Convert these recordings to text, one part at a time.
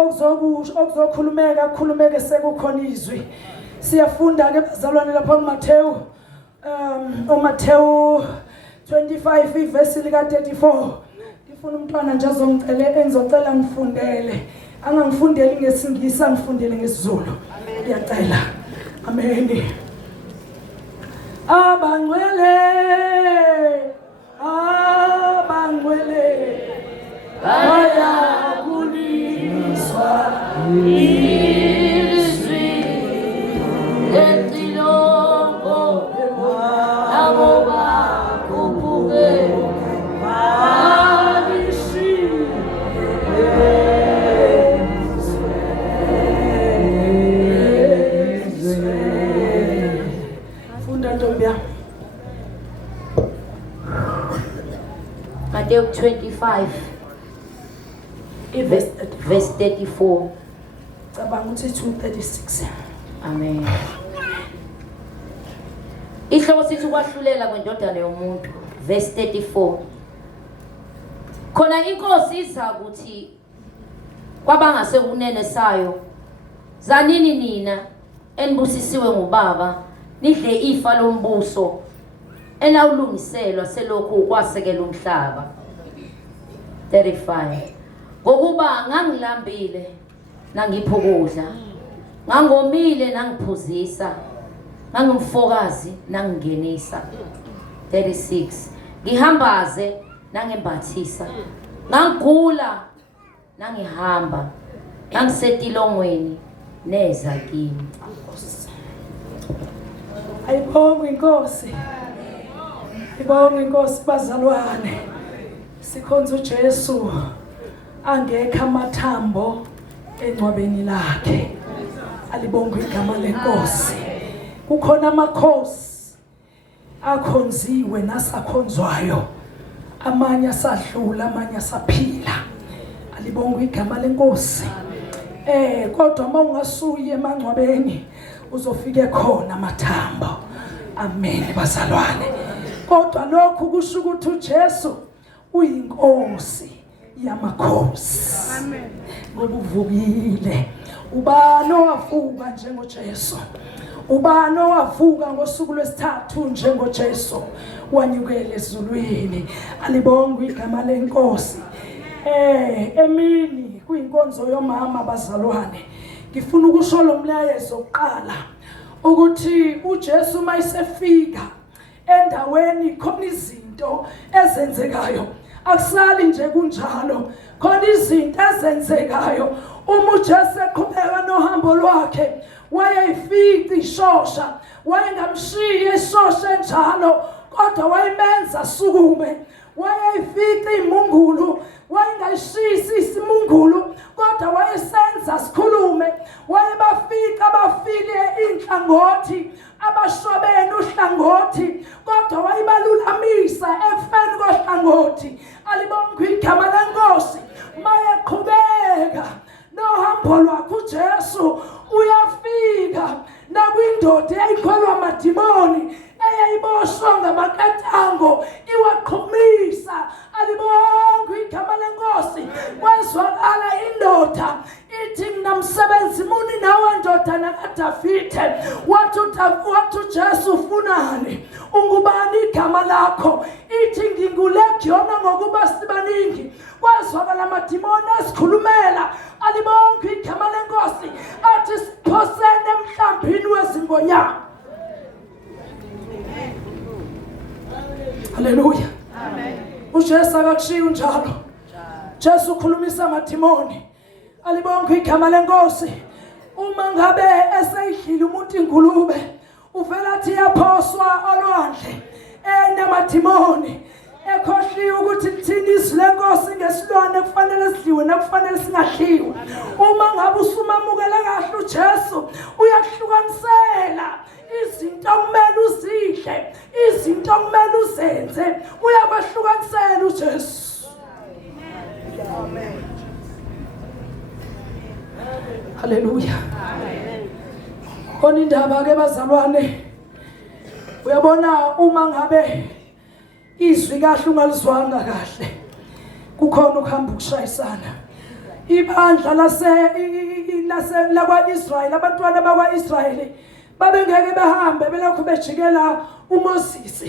okuzokhulumeka khulumeke sekukhona izwi. Siyafunda ke bazalwane lapha kuMathewu uMathewu 25 ivesi lika 34. Ngifuna umntwana nje azongicela engizocela ngifundele. Angangifundeli ngesingisi, angifundele ngesiZulu. Ngiyacela. Amen. Abangcwele bayakuliswa izwi letilongo nabo bakhuphuke funda ntombi yami. Matthew 25 verse 34. Cabanga ukuthi 236. Amen. Ihloko sithi ukwahlulela kwendodana yomuntu verse 34. Khona inkosi iza kuthi kwabangase kunene sayo, zanini nina enibusisiwe ngubaba nidle ifa lombuso elawulungiselwa selokhu kwasekela umhlaba. 35. Ngokuba ngangilambile nangiphokudla, ngangomile nangiphuzisa, ngangumfokazi nangingenisa. 36. Ngihambaze nangembathisa, ngangigula nangihamba, ngangisetilongweni neza kimi. Ayibonge inkosi. Ayibonge inkosi bazalwane. Sikhonza uJesu angekho amathambo encwabeni lakhe. Alibonge igama lenkosi. Kukhona amakhosi akhonziwe nasakhonzwayo. Amanye asadlula, amanye asaphila. Alibonge igama lenkosi. Kodwa uma ungasuye emangcwabeni uzofike khona amathambo. Amen bazalwane. Kodwa lokhu kusho ukuthi uJesu uyinkosi yamakhosi. Amen. Ngoba uvukile. Ubani owavuka njengoJesu? Ubani owavuka ngosuku lwesithathu njengoJesu? Wanyukela ezulwini. Alibonge igama lenkosi. Emini kuyinkonzo yomama bazalwane. Ngifuna ukusho lo mlayezo oqala ukuthi uJesu mayisefika endaweni khona izinto ezenzekayo. Akusali nje kunjalo, khona izinto ezenzekayo. Uma uJesu eqhubeka nohambo lwakhe, wayeyifica ishosha, wayengamshiya ishosha njalo, kodwa wayemenza sukume. Wayeyifica imungulu, wayengayishisi isimungulu, kodwa wayesenza sikhulume. Wayebafika abafile inhlangothi, abashobene uhlangothi, kodwa wayebalulamisa efeni kohlangothi. Alibonge igama lenkosi. Mayeqhubeka nohambo lwakhe uJesu uyafika nakwindoda eyayikholwa amadimoni, eyayiboshwa ngamaketango, iwaqhumisa. Alibonge igama lenkosi. Kwezwakala indoda ithi nginamsebenzi muni nawe ndodana kaDavide. Wathi uJesu ufunani? Ungubani igama lakho? Ithi nginguLegiona ngokuba sibaningi. Kwezwakala amadimoni esikhulumela. Alibonge igama lenkosi. Athi siphosene emhlambini wezingonyama. Haleluya. Amen. uJesu akakushiya njalo. Jesu ukhulumisa amadimoni. Alibonge igama lenkosi. Uma ngabe eseyidlile umuntu ingulube, uvela athi yaphoswa olwandle enamadimoni, ekhohliwe ukuthi kuthini izwi lenkosi ngesilwane kufanele sidliwe nakufanele singadliwe. Uma ngabe usumamukele kahle uJesu, uyakuhlukanisela izinto okumele uzidle, izinto okumele uzenze, uyakwahlukanisela uJesu. Amen. Haleluya. Amen. Khona indaba ke bazalwane. Uyabona uma ngabe izwi kahle ungalizwanga kahle, kukhona ukuhamba ukushayisana. ibandla lakwa-Israyeli, abantwana bakwa-Israyeli babengeke behambe belokhu bejikela uMoses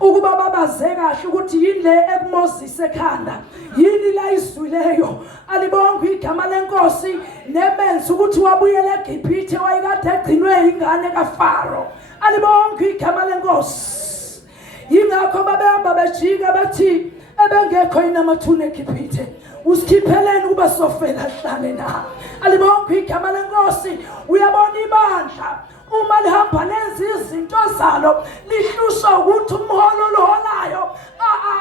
ukuba babaze kahle ukuthi yini le ekuMoses ekhanda, yini la izwileyo. Alibonke igama lenkosi nemenza ukuthi wabuyela eGibhithe wayekade egcinwe ingane kaFaro. Alibonke igama lenkosi. Yingakho babehamba bejika bathi ebengekho inamathuna eGibhithe, usikhipheleni ukuba sofela hlale na. Alibonke igama lenkosi. Uyabona ibandla uma lihamba lenza izinto zalo lihlusha ukuthi umholo loholayo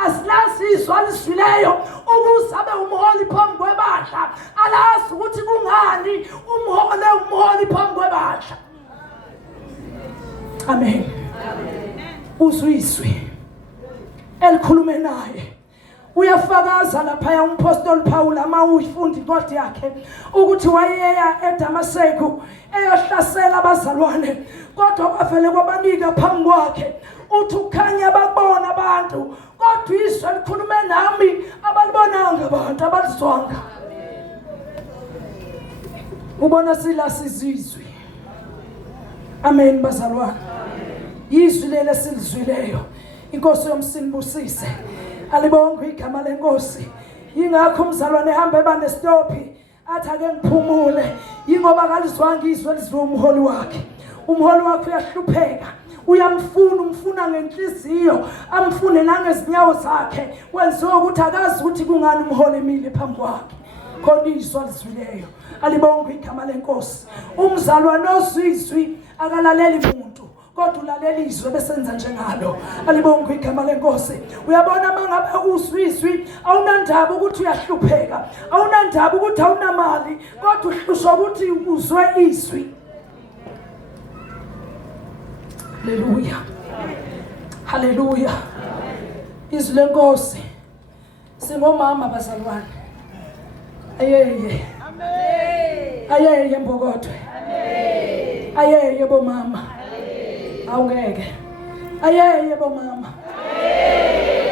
asilasizwa liswileyo ukuze abe umholi phambi kwebandla, alazi ukuthi kungani umholi phambi kwebandla. Amen. Uzwiswe elikhulume naye. Uyafakaza lapha umpostoli Paul ama uyifunda incwadi yakhe ukuthi wayeya eDamaseko eyohlasela abazalwane, kodwa kwavele kwabanika phambi kwakhe uthi ukhanya babona abantu, kodwa izwi elikhulume nami abalibonanga abantu abalizwanga. Ubona sila sizizwe. Amen bazalwane. Izwi lele silizwileyo inkosi yomsinibusise. Alibonke igama lenkosi. Yingakho umzalwane ehamba ebanesitophi athi ake ngiphumule, yingoba akalizwanga izwi elizwa umholi wakhe. Umholi wakhe uyahlupheka, uyamfuna, umfuna ngenhliziyo, amfune nangezinyawo zakhe, wenziwe ukuthi akazi ukuthi kungani umholi emile phambi kwakhe. Khona izwi elizwileyo. Alibonke igama lenkosi. Umzalwane ozizwi akalaleli umuntu, kodwa ulalela izwi besenza njengalo. Alibonke igama lenkosi. Uyabona mangabe uzwizwi awunandaba ukuthi uyahlupheka, awunandaba ukuthi awunamali, kodwa uhlushwa ukuthi uzwe izwi. Haleluya. Haleluya. Izwi lenkosi. Singomama bazalwane. Ayeye. Amen. Ayeye mbokothwe. Amen. Ayeye bomama. Awungeke. Ayeye bomama.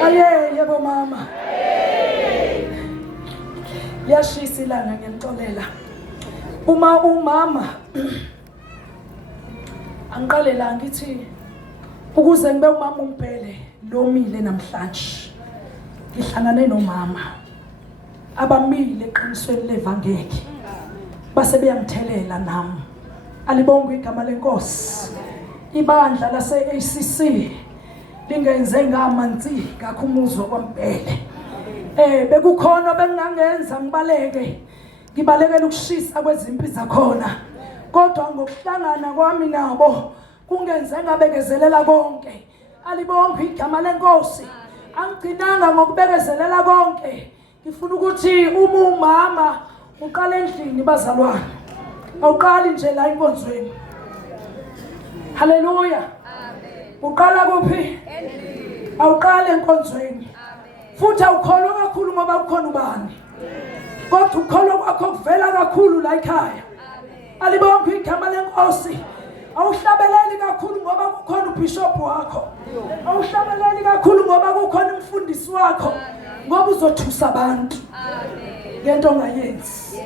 Ayeye bomama. Yashisa ilanga ngiyaxolela. Uma umama angiqale la ngithi ukuze ngibe umama umpele lomile namhlanje. Ngihlangane nomama abamile eqinisweni levangeli. Base beyangithelela nami. Alibonke igama lenkosi. Ibandla lase-ACC lingenze ngamanzi ngakhumuzwa kwampele. Bekukhona bengingangenza ngibalekela ukushisa kwezimpi zakhona, kodwa ngokuhlangana kwami nabo kungenze ngabekezelela konke. Alibonke igama lenkosi. Angigcinanga ngokubekezelela konke. Ngifuna ukuthi uma umama uqala endlini bazalwane, awuqali nje la enkonzweni. Haleluya. Amen. Uqala kuphi? Endlini. Awuqale enkonzweni. Futhi awukholwa kakhulu ngoba ukhona ubani. Kodwa ukholwa kwakho kuvela kakhulu la ekhaya. Alibonke igama lenkosi. Awuhlabeleli kakhulu ngoba kukhona ubishop wakho. Awuhlabeleli kakhulu ngoba kukhona umfundisi wakho, ngoba uzothusa abantu. Amen. Ngento ongayenzi.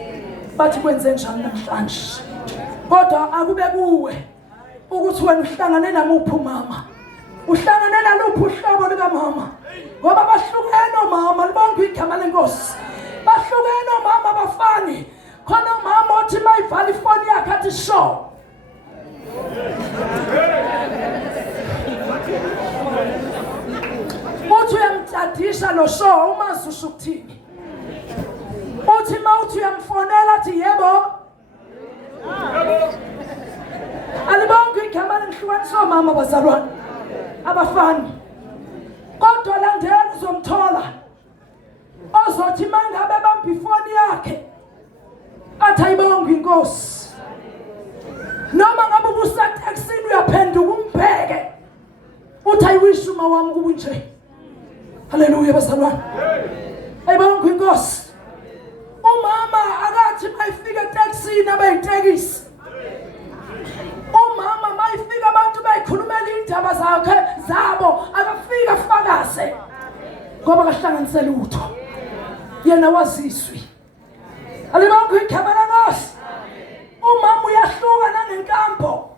Bathi kwenze njani namhlanje? Kodwa akube kuwe ukuthi wena uhlangane namuphi umama, uhlangane naluphi uhlobo lukamama, ngoba bahlukene omama. Libonke igama lenkosi. Bahlukene omama abafani. Khona umama othi mayivala ifoni yakhe athi show. Uthi uyamtadisha lo show umazi usho ukuthini. Uthi mawuthi uyamfonela athi yebo. Alibonke igama lehlukaniswa mama bazalwane abafani. Kodwa landela uzomthola ozothi mangabe bamba ifoni yakhe athi ayibonke inkosi. Noma ngabe ubusataxini uyaphenduka umbheke uthi ayiwish uma wami kubunje. Haleluya bazalwane. Ayibonke inkosi. Umama akathi mayifika etaxini abayitekisi. Umama mayifika abantu bayikhulumela indaba zabo akafika afakaze ngoba kahlanganisela utho. Yena waziswi. Alibonke igama lenkosi. Umama uyahluka nangenkambo.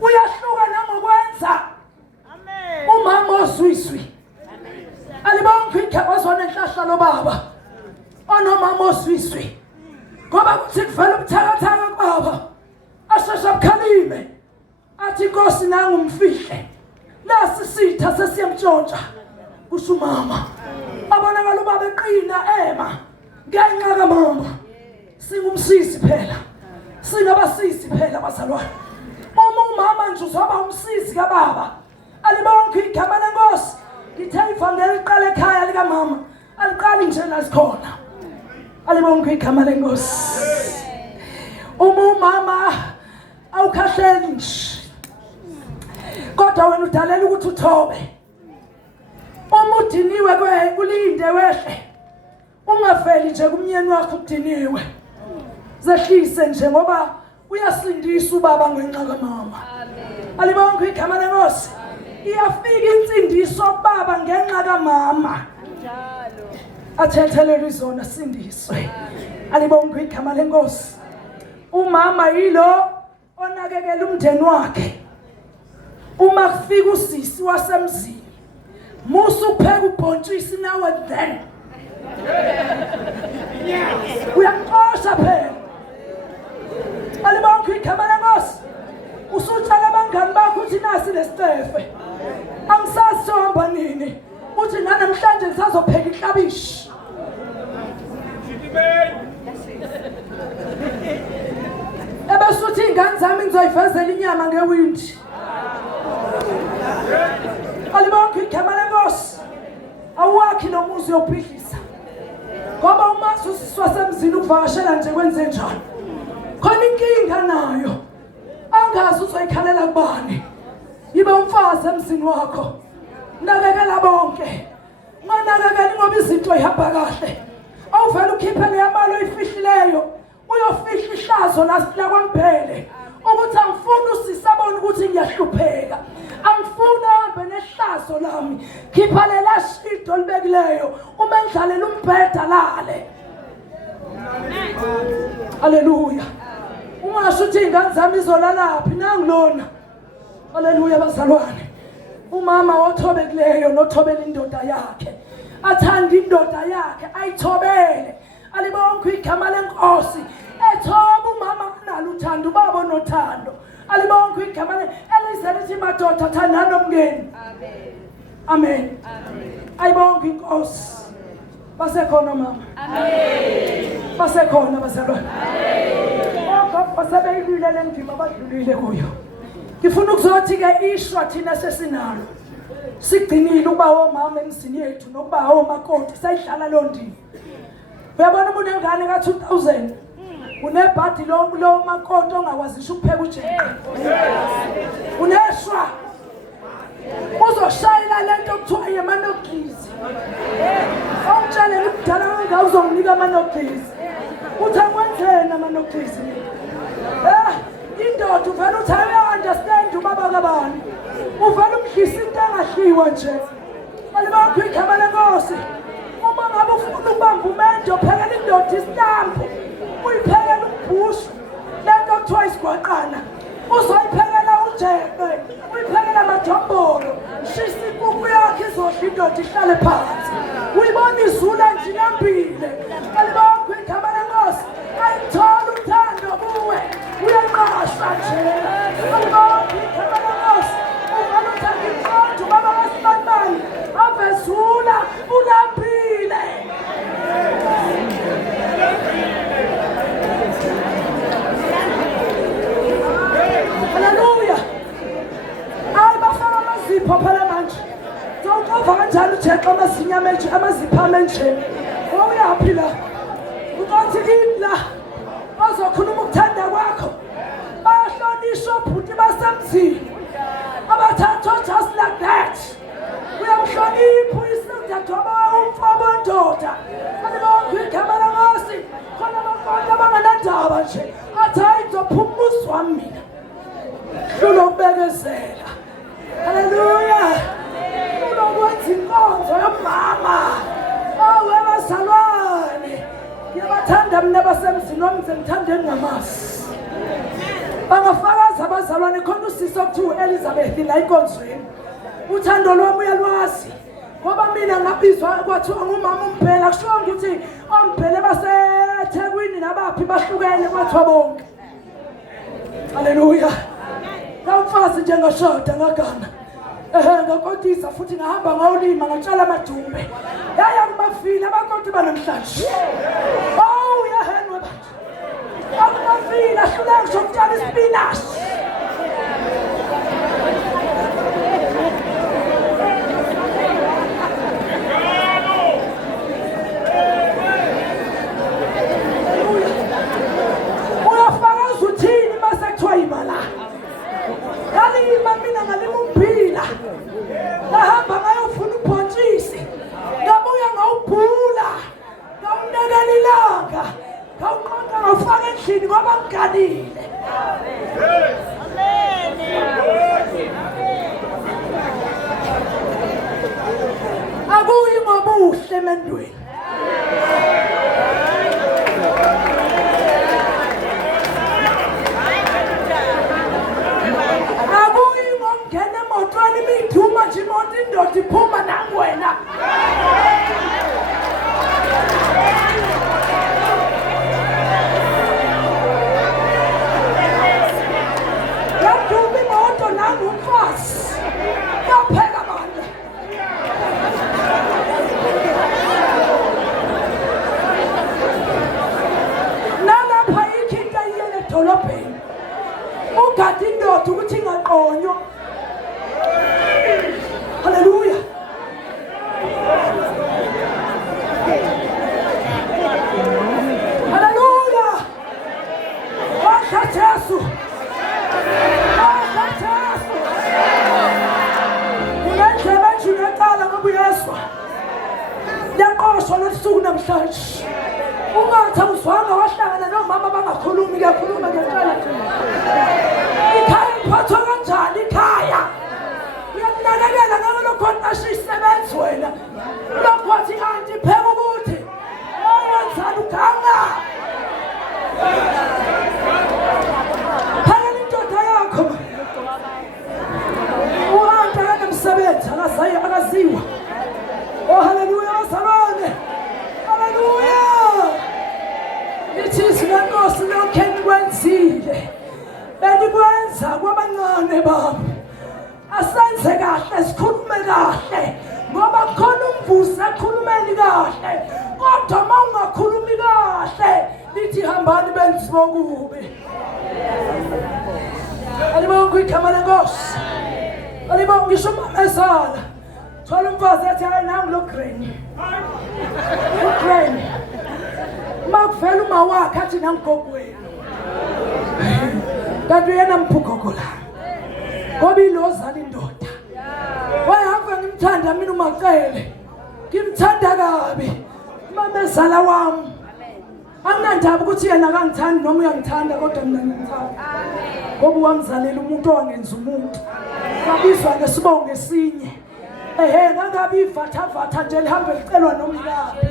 Uyahluka nangokwenza. Amen. Umama oswiswi. Alibonke igama zona enhlahla lobaba. Onomama oswiswi. Ngoba kuthi kuvela ubuthakathaka kwaba. Ashesha bukhalime. Athi Nkosi nangu umfihle. Lasi sitha sesiyamtshontsha. Kusho umama. Abonakala ubaba eqina ema. Ngenxa kamama. Singumsisi phela. Sinabasisi phela bazalwane. Umama nje uzoba umsisi kababa. Alibonke igama lenkosi. Ngithe ivangeli liqala ekhaya lika mama. Aliqali nje lasikhona. Alibonke igama lenkosi. Umama awukhahleli nje. Kodwa wena udalela ukuthi uthobe. Umudiniwe ulinde wehle. Ungafeli nje kumnyeni wakho udiniwe. Zehlise nje ngoba uyasindisa ubaba ngenxa kamama. Amen. Alibonke igama lenkosi. Iyafika insindiso kubaba ngenxa kamama. Njalo. Athethelele izona sindiswe. Alibonke igama lenkosi. Umama yilo onakekela umndeni wakhe. Uma kufika usisi wasemzini. Musu upheka ubhontshisi now and then. Uyaqosha phela. Alibonke igama lenkosi. Usutshela abangani bakho uthi nasi lesitefe. Angisazi sohamba nini. Uthi namhlanje ngisazopheka iklabishi. Ebasuthi ingane zami ngizoyivezela inyama ngewindi. Alibonke igama lenkosi. Awakhi lo muzi yophihisa. Ngoba uma usiswa semzini ukuvakashela nje kwenze njani. Khona inkinga nayo. Angazi uzoyikhalela kubani. Yibe umfazi emzini wakho. Nakekela bonke. Unganakekeli ngoba izinto ihamba kahle. Awuvela ukhiphe le yamalo oyifihlileyo. Uyofihla ihlazo la kwaMphele. Ukuthi angifuni usisabona ukuthi ngiyahlupheka. Angifuni ahambe nehlazo lami. Khipha lela shido libekileyo. Uma ngidlalela umbheda lale. Haleluya. Ungasho ukuthi ingane zami izolalaphi nangilona. Haleluya bazalwane. Umama othobekileyo nothobela indoda yakhe. Athanda indoda yakhe ayithobele. Alibonke igama lenkosi. Ethoba umama kunalo uthando ubaba onothando. Alibonke igama Elizabeth madoda thandana nomngeni. Amen. Amen. Amen. Ayibonke inkosi. Basekhona mama. Amen. Basekhona bazalwane. Amen. Ngoba sebeyilile lendima abadlulile kuyo. Ngifuna ukuzothi ke ishwa thina sesinalo. Sigcinile ukuba omama emzini yethu nokuba omakoti sayidlala lo ndima. Uyabona umuntu engane ka 2000 unebhadi lo makoti ongawazisha ukupheka ujeke. Uneshwa. Uzoshayela lento okuthiwa yemanogisi. Ongitshela ukudala ngawuzonginika amanogisi. Uthi akwenzeni amanogisi? Indoda uvela uthi ayi-understand ubaba kabani. Uvela umdlisa into engahliwa nje. Alibonke igama lenkosi. Uma ngabe ufuna ukubamba umende ophekela indoda isitambu. Uyiphekela umbhushu. Lento okuthiwa isigwaqana. Uzoyiphekela ujeke. Uyiphekela amadombolo. Shisa inkukhu yakhe izodla indoda ihlale phansi. Uyibona izulu njengambile. Alibonke igama lenkosi. Ayithola uthando kuwe. Uyaqasha nje. Alibonke igama lenkosi. Uvela uthanda inkonzo ubaba kaSibanibani. Avezula ulambile. Haleluya. Hayi bafaka amazipho phela manje. Uzova kanjani uJesu amazinyama nje amazipho amenje. Uyaphi la? Uthi la. Bazokhuluma ukuthanda kwakho. Bayahlonishwa ubhuti basemzini. Abathathwa just like that. Uyamhlonipha uyisindadwa umfana wendoda. Alibonke igama lenkosi. Khona abafanele abanganandaba nje. Athi hayi ngizophuma umuzi wami mina. Hlulo ukubekezela. Haleluya. Hlulo ukwenza inkonzo yomama. Awe bazalwane. Ngiyabathanda mina basemzini wami ngithande ngamasi. Bangafakaza abazalwane khona usisi okuthiwa Elizabeth la inkonzweni. Uthando lwami uyalwazi. Ngoba mina ngabizwa kwathiwa ngumama uMphela kusho ukuthi oMphele baseThekwini nabaphi bahlukene kwathiwa bonke. Haleluya. Ngumfazi nje ngashoda ngagana. Ngakodisa futhi ngahamba ngawulima ngatshala amadumbe. Yaya ngibafile abakoti banamhlanje. Oh yahenwe bantu. Akubafile ahluleka ngisho ukutshala isipinashi. Uyafakaza uthini mase kuthiwa imala? Ngalima mina ngalima ummbila. Ngahamba ngayofuna ubhontshisi. Ngabuya ngawubhula. Ngawunekela ilanga. Ngawuqonqa ngawufaka endlini ngoba ngiganile. Akuyi ngobuhle emendweni. Imiduma nje imoto indoda iphuma nangwena. Yaduma imoto nangumfazi. Yapheka manje. Nalapha ikhinta iyele edolobheni. Ugade indoda ukuthi ingaqonywa. Hallelujah. Hallelujah. Wakhathesu. Wakhathesu. Unendlela nje uyaqala ngoba uyezwa. Yaqoshwa losuku namhlanje. Ungathi awuzwanga wahlangana nomama bangakhulumi kuyakhuluma ngempela. Ikhaya liphathwa kanjani ikhaya? Nakekela ngabe lokho asisebenzi wena. Lokho wathi anti phela ukuthi wenzani uganga. Phela indoda yakho. Uhamba kanemsebenzi akaziwa. Oh haleluya bazalwane. Haleluya. Lithi sinenkosi lokho enikwenzile. Benikwenza kwabancane bami. Asenze kahle sikhulume kahle ngoba khona umvusi ekhulumeni kahle kodwa mawungakhulumi kahle lithi hambani benziwe okubi. Alibonga igama lenkosi. Alibonga ngisho mamezala. Thola umfazi ethi hayi nangu lo grain. Grain. Makuvela uma wakhe athi nangigogweni. Kanti yena mphugogola. Ngoba ilozala indoda. Wayahamba ngimthanda mina uMaqele. Ngimthanda kabi. Mamezala wami. Anginandaba ukuthi yena akangithandi noma uyangithanda kodwa mina ngimthanda. Ngoba wangizalela umuntu owangenza umuntu. Wabizwa ngesibongo esinye. Ngangabe ivatha nje lihambe licelwa noma ilaphi.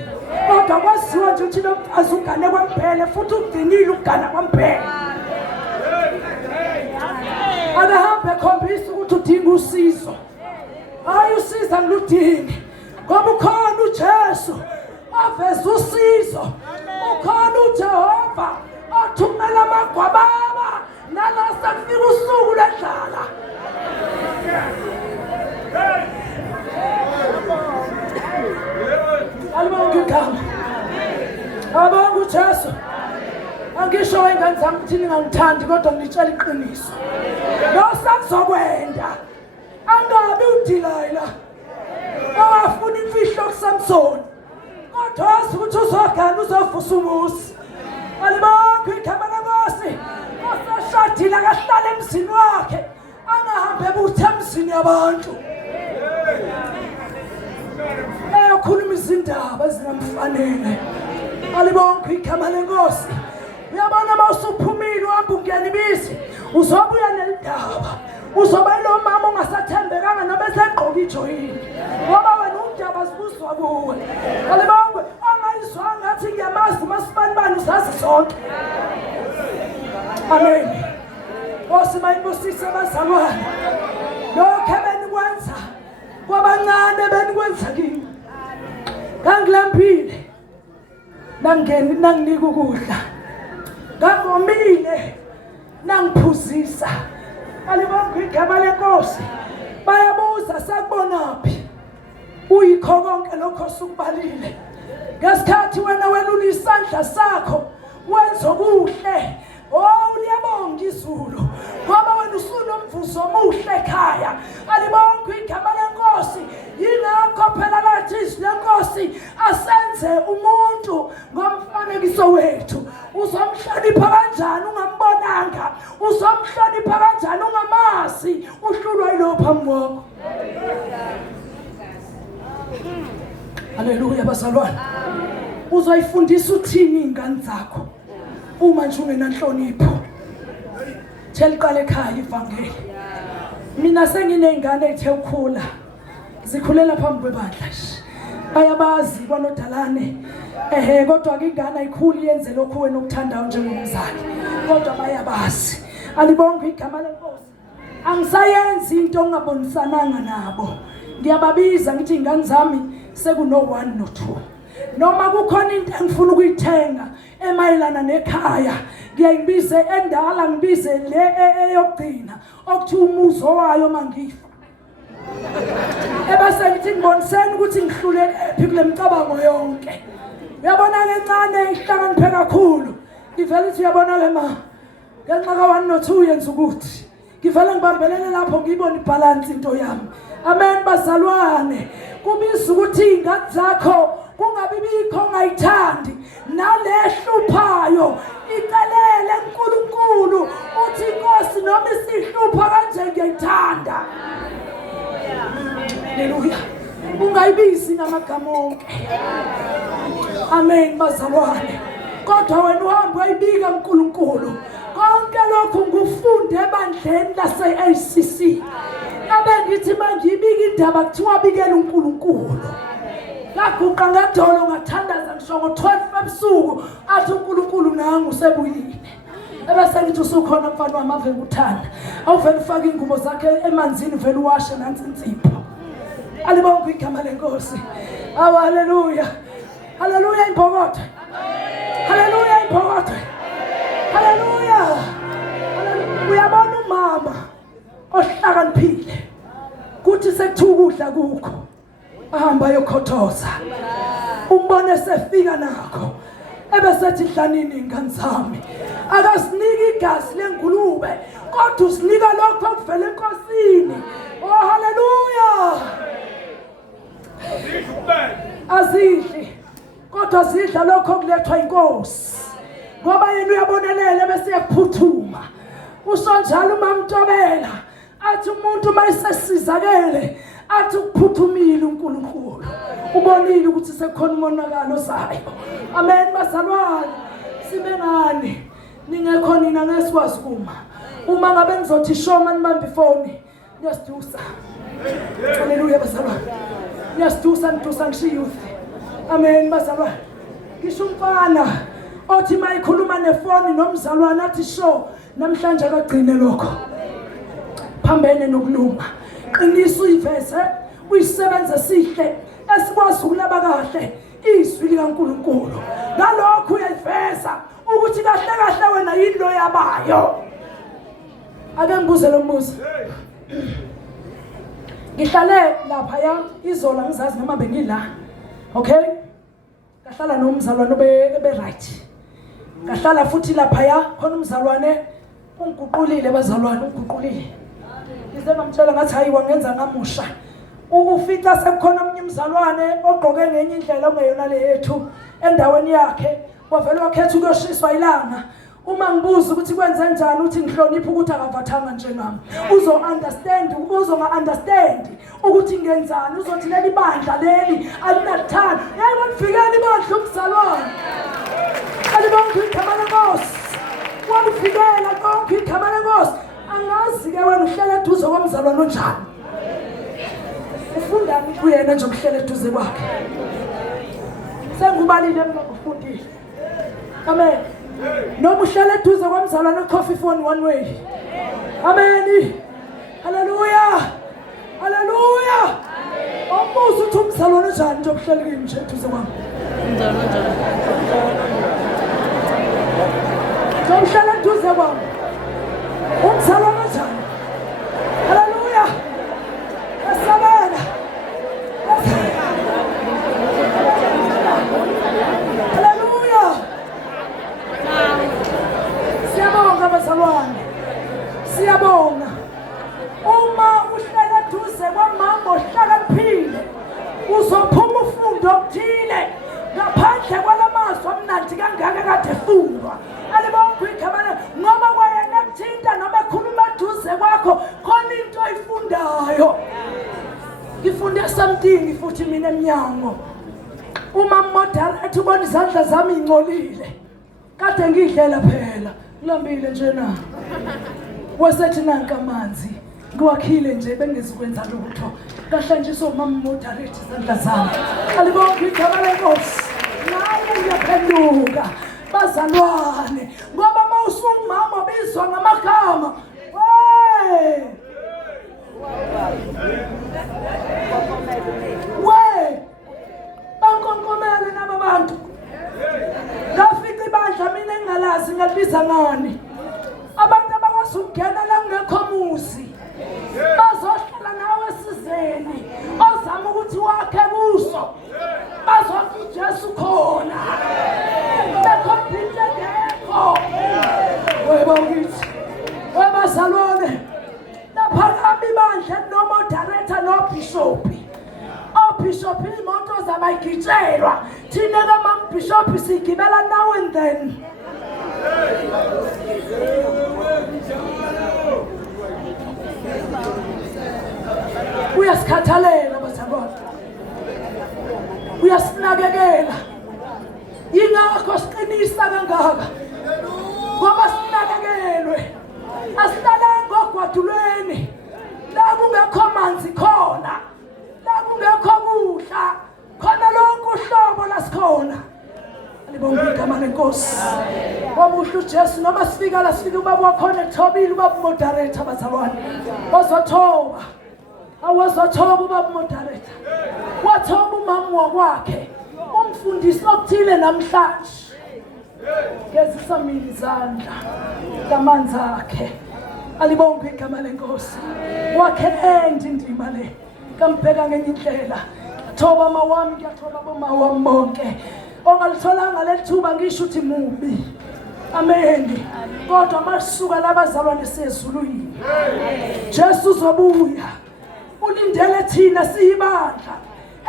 Kodwa kwaziwa nje ukuthi lo mfazi ugane kwaMphele futhi ugcinile ukugana kwaMphele. Akahambe ekhombisa ukuthi udinga usizo. Hayi usiza ngiludingi. Ngoba ukhona uJesu aveza usizo. Ukhona uJehova othumela amagwababa nalasa kufika usuku lendlala. Alibonga igama. Abonga uJesu. Angisho ingane zami ukuthi ningangithandi kodwa ngitshela iqiniso. Nosakuzokwenda. Angabi uDelilah. Awafuna imfihlo kuSamson. Kodwa wazi ukuthi uzogana uzovusa umusi. Alibonga igama lenkosi. Osashadile akahlala emzini wakhe. Angahambe ebuthe emzini yabantu. Eyokhuluma izindaba ezingamfanele. Alibonga igama lenkosi. Uyabona mawusuphumile uhamba ungena ibisi uzobuya nelindaba. Uzoba lo mama ongasathembekanga noba esegqoka ijoyini. Ngoba wena undaba zibuzwa kuwe. Alibonga ngizwa ngathi ngiyamazi uMasibanibani uzazi zonke. Amen. Nkosi mayibusise bazalwane. Lokho ebenikwenza kwabancane benikwenza kimi. Ngangilambile. Nanginika ukudla. Ngavomile. Nangiphuzisa. Alibonke igama lenkosi. Bayabuza sakubonaphi. Uyikho konke lokho sukubalile. Ngesikhathi wena welula isandla sakho wenza okuhle. Oh uyabonga izulu ngoba wena usunomvuzo omuhle ekhaya. Alibonke igama lenkosi. Yingakho phela lathi izwi lenkosi asenze umuntu ngomfanekiso wethu. Uzomhlonipha kanjani ungambonanga? Uzomhlonipha kanjani ungamazi? Uhlulwa yilo phambi kwakho. Haleluya bazalwane. Uzoyifundisa uthini ingane zakho uma nje ungenanhlonipho? Theliqala ekhaya ivangeli. Mina senginezingane ezithe ukukhula. Zikhulela phambi kwebandla nje. Bayabazi kwanodalane. Kodwa ke ingane ayikhuli yenze lokho wena okuthandayo njengomzali. Kodwa bayabazi. Alibonke igama lenkosi. Angisayenzi into ongabonisananga nabo. Ngiyababiza ngithi ingane zami sekuno 1 no 2. Noma kukhona into engifuna ukuyithenga emayelana nekhaya, ngiyayibize endala ngibize le eyokugcina okuthi umuzo wayo mangifa. Ebase ngithi ngiboniseni ukuthi ngihluleke phi kule micabango yonke. Uyabona lencane ihlakaniphe kakhulu. Ngivela ukuthi uyabona le ma. Ngenxa ka 1 no 2 yenza ukuthi ngivela ngibambelele lapho ngiyibona ibalance into yami. Amen bazalwane. Kubizwa ukuthi ingane zakho kungabi bikho ongayithandi nalehluphayo icelele uNkulunkulu uthi Nkosi noma isihlupha kanje ngiyithanda. Haleluya. Ungayibizi namagama onke. Amen bazalwane. Kodwa wena uhamba uyibika uNkulunkulu. Konke lokho ngufunde ebandleni lase-ACC. Abengithi mangibika indaba kuthiwa bikela uNkulunkulu. Ngaguqa ngadolo ngathandaza ngisho ngo-12 ebusuku athi uNkulunkulu nangu usebuyile. Ebese ngithi usukhona mfana wami ave ngikuthanda. Awuvele ufake ingubo zakhe emanzini uvele uwashe nansi insipho. Alibonke igama lenkosi. Awu haleluya. Haleluya impokotho. Haleluya impokotho. Haleluya. Uyabona umama ohlakaniphile kuthi sekuthuka kukho ahamba yokhothoza umbone sefika nakho ebesethi dlanini ingane zami akasiniki igazi lengulube kodwa usinika lokho okuvela enkosini. Oh haleluya. Azidli kodwa zidla lokho okulethwa inkosi ngoba yena uyabonelela bese yaphuthuma. Usho njalo uMamntobela athi umuntu mayisesizakele athi ukuphuthumile uNkulunkulu. Ubonile ukuthi sekukhona umonakalo zayo. Amen bazalwane. Sibengani ningekho nina ngesikwazi uma ngabe ngizothi shoma nibambe ifoni niyasidusa. Haleluya bazalwane. Niyasidusa nidusa ngishiya youth. Amen bazalwane. Ngisho umfana othi mayikhuluma nefoni nomzalwane athi sho namhlanje akagcine lokho. Phambene nokulunga. Qinisa uyiveze uyisebenze sihle esikwazi ukulaba kahle izwi likaNkulunkulu. Ngalokho uyayiveza ukuthi kahle kahle wena yinto yabayo. Ake ngibuze lo mbuzo. Ngihlale lapha ya izola ngizazi noma bengila. Okay? Ngahlala nomzalwane obe right. Ngahlala futhi lapha ya khona umzalwane ungiguqulile bazalwane ungiguqulile. Ngize bamtshela ngathi hayi wangenza ngamusha. Ukufika sekukhona omnye umzalwane ogqoke ngenye indlela ongeyona le yethu endaweni yakhe wavela wakhetha ukuyoshiswa ilanga. Uma ngibuza ukuthi kwenze njani uthi ngihlonipha ukuthi akavathanga njengami. Uzonga-understand ukuthi ngenzani. Uzothi leli bandla leli alinathanda. Yebo nifikele ibandla umzalwane. Alibonke igama lenkosi. Wakufikela konke igama lenkosi. Angazi-ke wena uhlele eduze komzalwane onjani. Ufundani kuyena nje ukuhlela eduze kwakhe. sengubalile mina ngifundile. Amen. Noma uhlala eduze kwamzalwane coffee phone one way. Amen. Hallelujah. Hallelujah. Awubuza uthi umzalwane njani nje obuhlala kimi nje eduze kwami. Umzalwane njani? Uhlala eduze kwami. Umzalwane njani? Hallelujah. Asalela. Hallelujah. Siyabonga bazalwane. Siyabonga. Uma uhlala eduze kwamama ohlakaniphile, uzophuma ufundo okuthile ngaphandle kwalamazwi amnandi kangaka kade efundwa. Alibonke igama noma kwayena kuthinta noma ekhuluma eduze kwakho khona into oyifundayo. Ngifunde something futhi mina eminyango. Uma moderator ubona izandla zami ingcolile, kade ngidlela phela, ngilambile nje na. Wasethi nanka amanzi, ngiwakhile nje bengizokwenza lutho. Kahlanjiswa umama moderator izandla zami. Alibonke igama lenkosi. Naye ngiyaphenduka. Bazalwane, ngoba mawusungumama bizwa ngamagama. Bankonkomele naba bantu. Ngafika ibandla mina engalazi ngalibiza ngani. Abantu abakwazi ukungena la ngekho muzi. Bazohlala nawe esizeni. Ozama ukuthi wakhe kuso. Bazothi Jesu khona. Bekhophile ngekho. Weba ngithi. Weba salwane. Naphakami ibandla nomoderator nobishop. Bishop imoto zabayigitshelwa thina kama bishop sigibela now and then. Uyasikhathalela bazalwane. Uyasinakekela. Yingakho siqinisa kangaka. Ngoba sinakekelwe. Asilalanga ogwadulweni. La kungekho manzi khona. Kungekho kudla khona lonke uhlobo lasikhona. Alibonke igama lenkosi. Wabuhle uJesu noma sifika la sifika ubaba wakhona ethobile ubaba moderator bazalwane. Wazothoba. Awazothoba ubaba moderator. Wathoba umama wakwakhe. Umfundisi okuthile namhlanje. Gezisa mina izandla kamanzi akhe. Alibonke igama lenkosi. Wakhe endindima le. Kampeka ngenye indlela. Thoba mawami ngiyathoba bomawami bonke. Ongalitholanga lethuba ngisho uthi mubi. Amen. Kodwa masuka labazalwane sezulwini. Jesu uzobuya. Ulindele thina siyibandla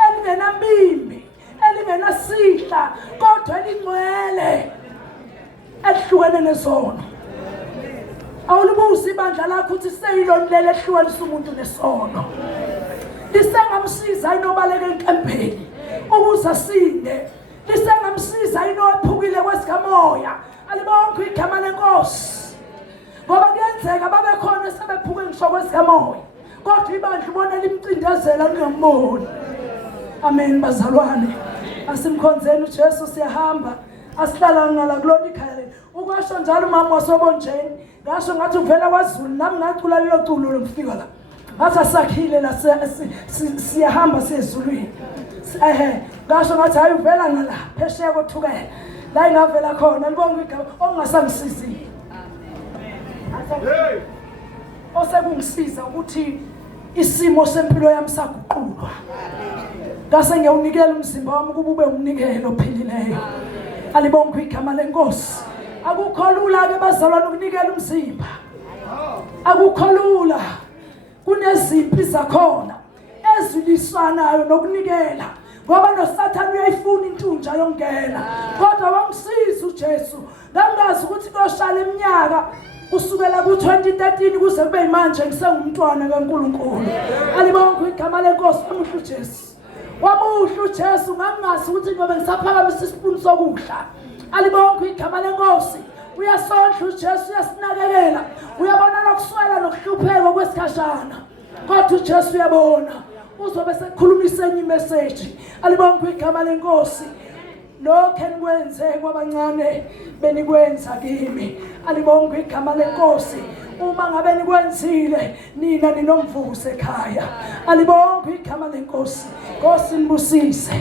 elingenambimbi, elingenasihla, kodwa elingcwele. Elihlukene nezono. Awulibusi ibandla lakho uthi seyilondlela ehlukanisa umuntu nesono. Lisengamsiza inobaleka enkempeni ukuze asinde. Lisengamsiza inophukile kwesikamoya. Alibonke igama lenkosi. Ngoba kuyenzeka babe khona sebephuke ngisho kwesikamoya. Kodwa ibandla ubona limcindezela ngingamboni. Amen bazalwane. Asimkhonzeni uJesu siyahamba. Asihlala ngala kulona ikhaya. Ukwasho njalo umama wasobonjeni. Ngasho ngathi uvela kwaZulu nami ngacula lelo culo lomfika la. Asa sakhile la siyahamba sezulwini. Ngasho ngathi hayi uvela ngala phesheya kothukela. La ingavela khona libonke igama ongasangisizi. Osekungisiza ukuthi isimo sempilo yami saguqulwa. Ngase ngiyawunikela umzimba wami kuba ube umnikelo ophilileyo. Alibonke igama lenkosi. Akukho lula ke bazalwane ukunikela umzimba. Akukho lula. Kunezimpi zakhona ezilisanayo nokunikela. Ngoba noSathane uyayifuna intunja yongena. Kodwa wamsiza uJesu. Ngangazi ukuthi koshala eminyaka kusukela ku2013 kuze kube manje ngisengumntwana kaNkulunkulu. Alibonke igama lenkosi amuhle uJesu. Wamuhle uJesu ngangazi ukuthi ngoba ngisaphakamisa isipunu sokudla. Alibonke igama lenkosi. Uyasondla uJesu uyasinakekela. Uyabona nokuswela nokuhlupheka kwesikhashana. Kodwa uJesu uyabona. Uzobe sekukhulumisa enye message. Alibonke igama lenkosi. lokho enikwenze kwabancane benikwenza kimi. Alibonge igama lenkosi. Uma ngabe nikwenzile nina ninomvuzo ekhaya. Alibonge igama lenkosi. Nkosi nibusise.